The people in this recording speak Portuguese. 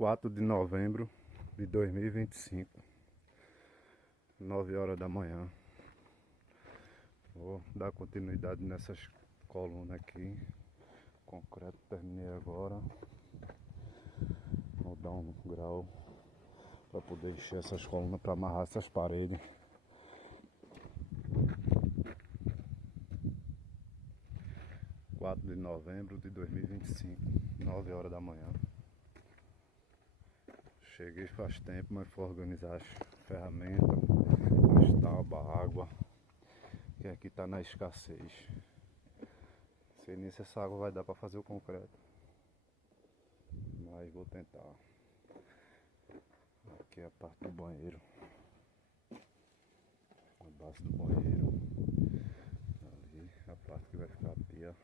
4 de novembro de 2025, 9 horas da manhã. Vou dar continuidade nessas colunas aqui. Concreto terminei agora. Vou dar um grau para poder encher essas colunas para amarrar essas paredes. (4 de novembro de 2025, 9 horas da manhã. Cheguei faz tempo, mas fui organizar as ferramentas, as tábuas, água, que aqui está na escassez. Sei nem se essa água vai dar para fazer o concreto, mas vou tentar. Aqui é a parte do banheiro, a base do banheiro. Ali a parte que vai ficar a pia.